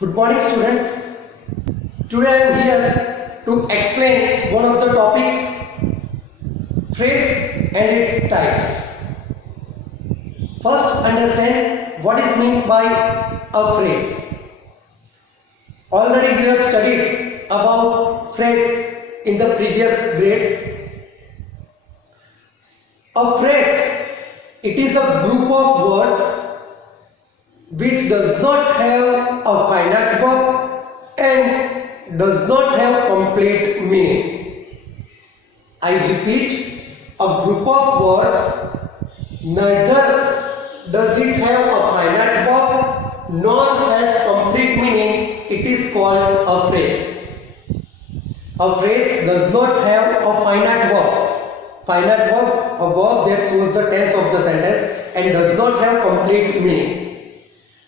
Good morning, students. Today I am here to explain one of the topics, phrase and its types. First, understand what is meant by a phrase. Already we have studied about phrase in the previous grades. A phrase, it is a group of words which does not have a finite verb and does not have complete meaning. I repeat, a group of words, neither does it have a finite verb nor has complete meaning. It is called a phrase. A phrase does not have a finite verb. Finite verb, a verb that shows the tense of the sentence and does not have complete meaning.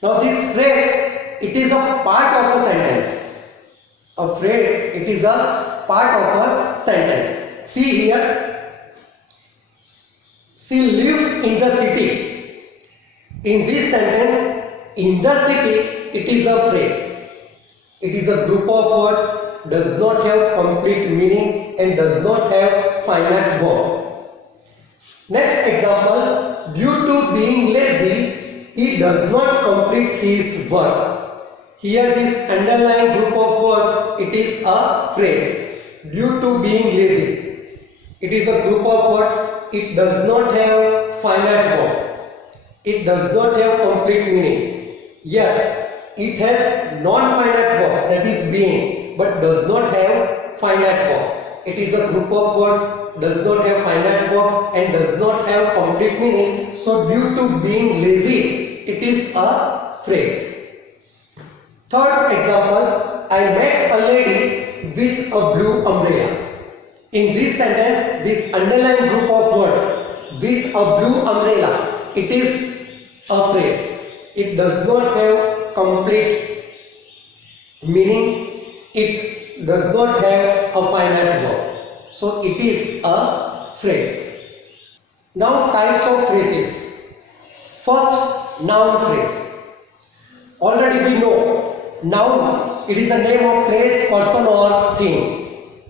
Now this phrase, it is a part of a sentence. A phrase, it is a part of a sentence. See here, she lives in the city. In this sentence, in the city, it is a phrase. It is a group of words, does not have complete meaning and does not have finite verb. Next example, due to being lazy, he does not complete his work. Here this underlined group of words, it is a phrase. Due to being lazy. It is a group of words, it does not have finite verb. It does not have complete meaning. Yes, it has non-finite verb, that is being, but does not have finite verb. It is a group of words, does not have finite verb and does not have complete meaning. So due to being lazy, it is a phrase. Third example, I met a lady with a blue umbrella. In this sentence, this underlined group of words, with a blue umbrella, it is a phrase. It does not have complete meaning. It does not have a finite verb. So it is a phrase. Now types of phrases. First, noun phrase. Already we know noun, it is the name of place, person or thing.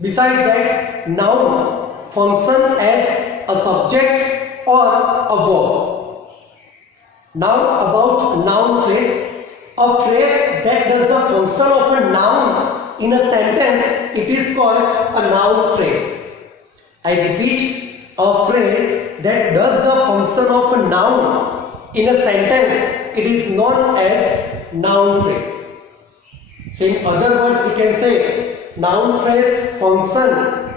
Besides that, noun function as a subject or a verb. Now about noun phrase, a phrase that does the function of a noun in a sentence, it is called a noun phrase. I repeat, a phrase that does the function of a noun in a sentence, it is known as noun phrase. So in other words, we can say noun phrase function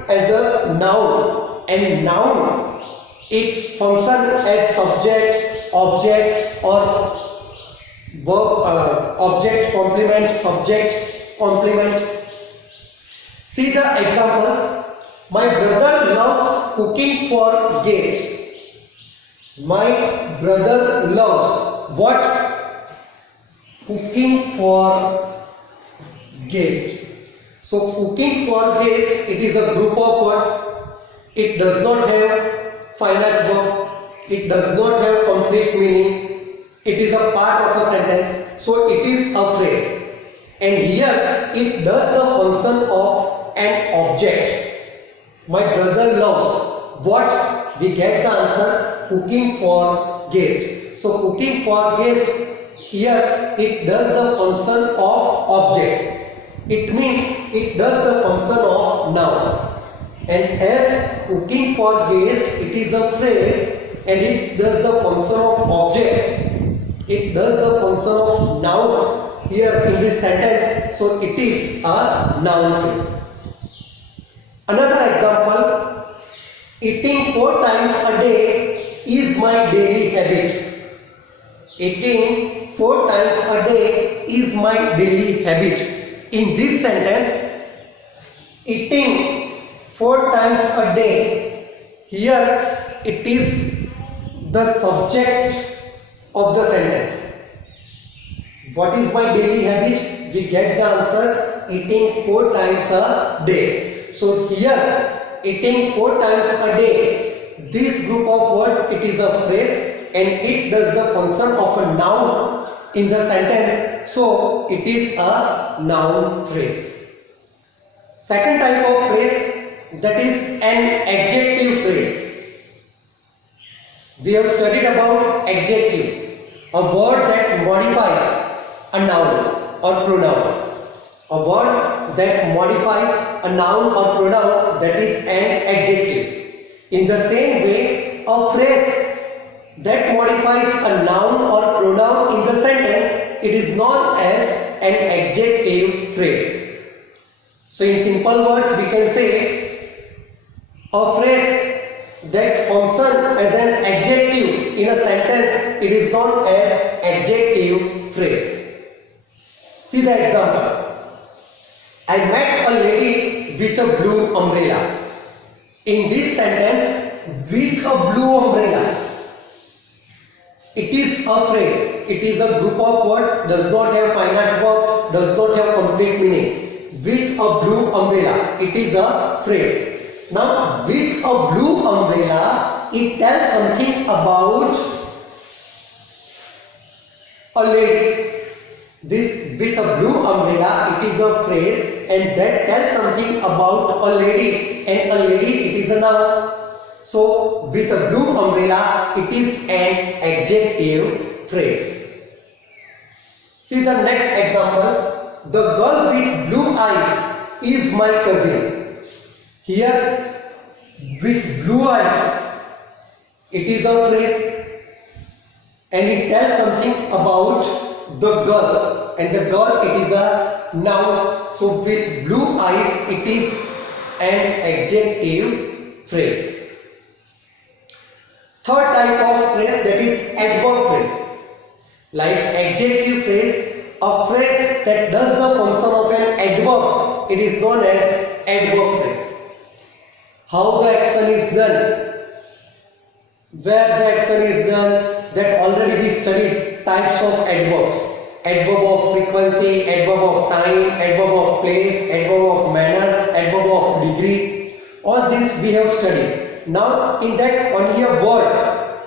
as a noun, and noun, it function as subject, object or verb, object, complement, subject, complement. See the examples. My brother loves cooking for guests. My brother loves what? Cooking for guests. So cooking for guests, it is a group of words. It does not have finite verb. It does not have complete meaning. It is a part of a sentence. So it is a phrase. And here it does the function of an object. My brother loves what? We get the answer, cooking for guests. So cooking for guests, here it does the function of object. It means it does the function of noun. And as cooking for guests, it is a phrase and it does the function of object. It does the function of noun here in this sentence. So it is a noun phrase. Another example, eating 4 times a day is my daily habit. Eating 4 times a day is my daily habit. In this sentence, eating 4 times a day, here it is the subject of the sentence. What is my daily habit? We get the answer, eating 4 times a day. So here, eating 4 times a day, this group of words, it is a phrase and it does the function of a noun in the sentence, so it is a noun phrase. Second type of phrase, that is an adjective phrase. We have studied about adjective, a word that modifies a noun or pronoun. A word that modifies a noun or pronoun, that is an adjective. In the same way, a phrase that modifies a noun or pronoun in the sentence, it is known as an adjective phrase. So in simple words, we can say a phrase that functions as an adjective in a sentence, it is known as adjective phrase. See the example. I met a lady with a blue umbrella. In this sentence, with a blue umbrella, it is a phrase. It is a group of words, does not have finite verb, does not have complete meaning. With a blue umbrella, it is a phrase. Now, with a blue umbrella, it tells something about a lady. This with a blue umbrella, it is a phrase, and that tells something about a lady, and a lady, it is a noun. So with a blue umbrella, it is an adjective phrase. See the next example. The girl with blue eyes is my cousin. Here, with blue eyes, it is a phrase, and it tells something about the girl, and the girl, it is a noun. So with blue eyes, it is an adjective phrase. Third type of phrase, that is adverb phrase. Like adjective phrase, a phrase that does the function of an adverb, it is known as adverb phrase. How the action is done, where the action is done, that already we studied types of adverbs. Adverb of frequency, adverb of time, adverb of place, adverb of manner, adverb of degree. All this we have studied. Now in that only a word,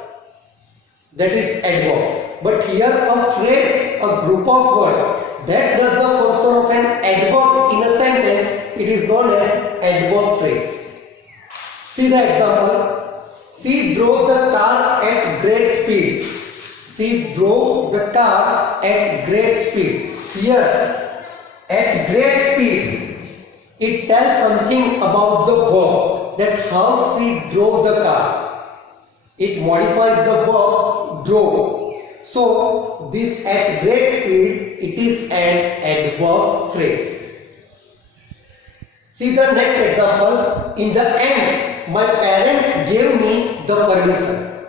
that is adverb. But here a phrase, a group of words that does the function of an adverb in a sentence, it is known as adverb phrase. See the example. She drove the car at great speed. She drove the car at great speed. Here, at great speed, it tells something about the verb, that how she drove the car. It modifies the verb drove. So, this at great speed, it is an adverb phrase. See the next example. In the end, my parents gave me the permission.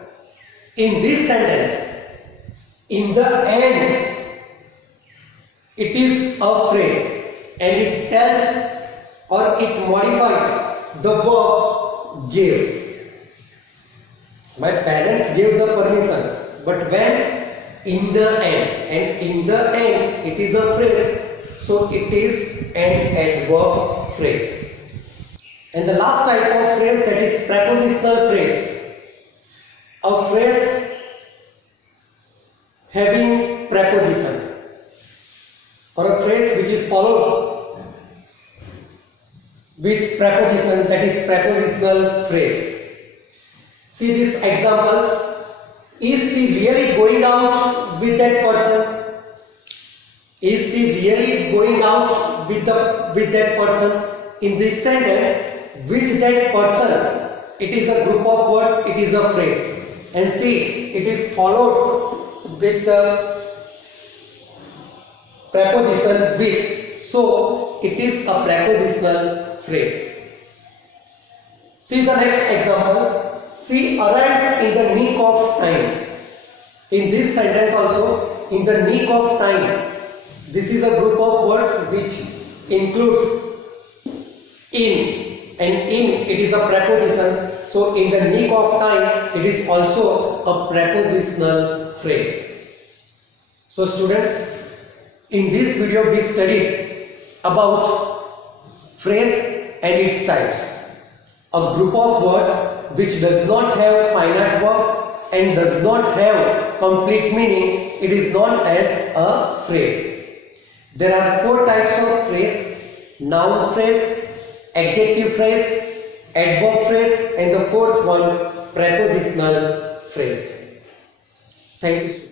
In this sentence, in the end, it is a phrase, and it tells or it modifies the verb gave. My parents gave the permission, but when? In the end, and in the end, it is a phrase, so it is an adverb phrase. And the last type of phrase, that is prepositional phrase. A phrase having preposition, or a phrase which is followed with preposition, that is prepositional phrase. See these examples. Is she really going out with that person? Is she really going out with that person? In this sentence, with that person, it is a group of words, it is a phrase. And see, it is followed with the preposition with, so it is a prepositional phrase. See the next example. She arrived in the nick of time. In this sentence also, in the nick of time, this is a group of words which includes in, and in, it is a preposition. So in the nick of time, it is also a prepositional phrase. So students, in this video we studied about phrase and its types. A group of words which does not have finite verb, and does not have complete meaning, it is known as a phrase. There are four types of phrase: noun phrase, adjective phrase, adverb phrase, and the fourth one, prepositional phrase. Thank you.